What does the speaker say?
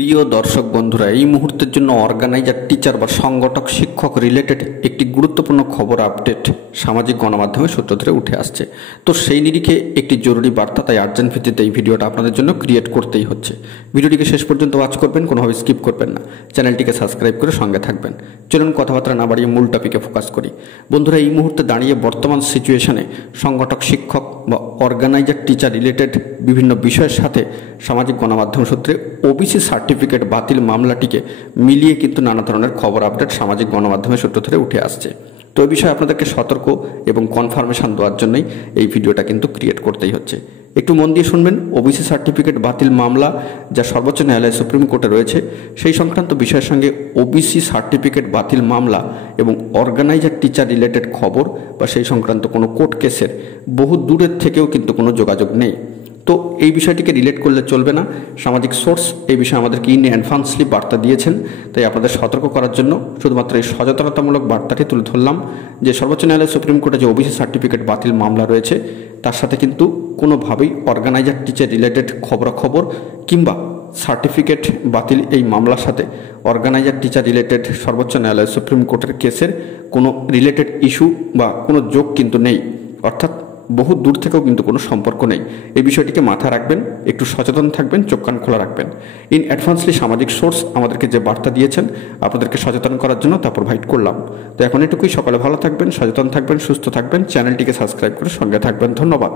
প্রিয় দর্শক বন্ধুরা, এই মুহূর্তের জন্য অর্গানাইজার টিচার বা সংগঠক শিক্ষক রিলেটেড একটি গুরুত্বপূর্ণ খবর আপডেট সামাজিক গণমাধ্যমে সূত্র ধরে উঠে আসছে। তো সেই নিরিখে একটি জরুরি বার্তা, তাই আর্জেন্ট ভিত্তিতে এই ভিডিওটা আপনাদের জন্য ক্রিয়েট করতেই হচ্ছে। ভিডিওটিকে শেষ পর্যন্ত ওয়াচ করবেন, কোনোভাবে স্কিপ করবেন না, চ্যানেলটিকে সাবস্ক্রাইব করে সঙ্গে থাকবেন। চলুন কথাবার্তা না বাড়িয়ে মূল টপিকে ফোকাস করি। বন্ধুরা, এই মুহূর্তে দাঁড়িয়ে বর্তমান সিচুয়েশনে সংগঠক শিক্ষক বা অর্গানাইজার টিচার রিলেটেড বিভিন্ন বিষয়ের সাথে সামাজিক গণমাধ্যম সূত্রে ওবিসি সার্টিফিকেট বাতিল মামলাটিকে মিলিয়ে কিন্তু নানা ধরনের খবর আপডেট সামাজিক গণমাধ্যমের সূত্র ধরে উঠে আসছে। তো এই বিষয়ে আপনাদেরকে সতর্ক এবং কনফার্মেশন দেওয়ার জন্যই এই ভিডিওটা কিন্তু ক্রিয়েট করতেই হচ্ছে। একটু মন দিয়ে শুনবেন। ওবিসি সার্টিফিকেট বাতিল মামলা যা সর্বোচ্চ ন্যায়ালয় সুপ্রিম কোর্টে রয়েছে, সেই সংক্রান্ত বিষয়ের সঙ্গে ওবিসি সার্টিফিকেট বাতিল মামলা এবং অর্গানাইজার টিচার রিলেটেড খবর বা সেই সংক্রান্ত কোনো কোর্ট কেসের বহু দূরের থেকেও কিন্তু কোনো যোগাযোগ নেই। তো এই বিষয়টিকে রিলেট করলে চলবে না। সামাজিক সোর্স এই বিষয়ে আমাদেরকে অ্যাডভান্সলি বার্তা দিয়েছেন, তাই আপনাদের সতর্ক করার জন্য শুধুমাত্র এই সচেতনতামূলক বার্তাটি তুলে ধরলাম যে সর্বোচ্চ ন্যায়ালয় সুপ্রিম কোর্টে যে ওবিসি সার্টিফিকেট বাতিল মামলা রয়েছে তার সাথে কিন্তু কোনোভাবেই অর্গানাইজার টিচার রিলেটেড খবরাখবর কিংবা সার্টিফিকেট বাতিল এই মামলার সাথে অর্গানাইজার টিচার রিলেটেড সর্বোচ্চ ন্যায়ালয় সুপ্রিম কোর্টের কেসের কোনো রিলেটেড ইস্যু বা কোনো যোগ কিন্তু নেই, অর্থাৎ বহু দূর থেকেও কিন্তু কোনো সম্পর্ক নেই। এই বিষয়টিকে মাথায় রাখবেন, একটু সচেতন থাকবেন, চোখ কান খোলা রাখবেন। অ্যাডভান্সলি সামাজিক সোর্স আমাদেরকে যে বার্তা দিয়েছেন আপনাদেরকে সচেতন করার জন্য তা প্রোভাইড করলাম। তো এখন এটুকুই। সকালে ভালো থাকবেন, সচেতন থাকবেন, সুস্থ থাকবেন, চ্যানেলটিকে সাবস্ক্রাইব করে সঙ্গে থাকবেন। ধন্যবাদ।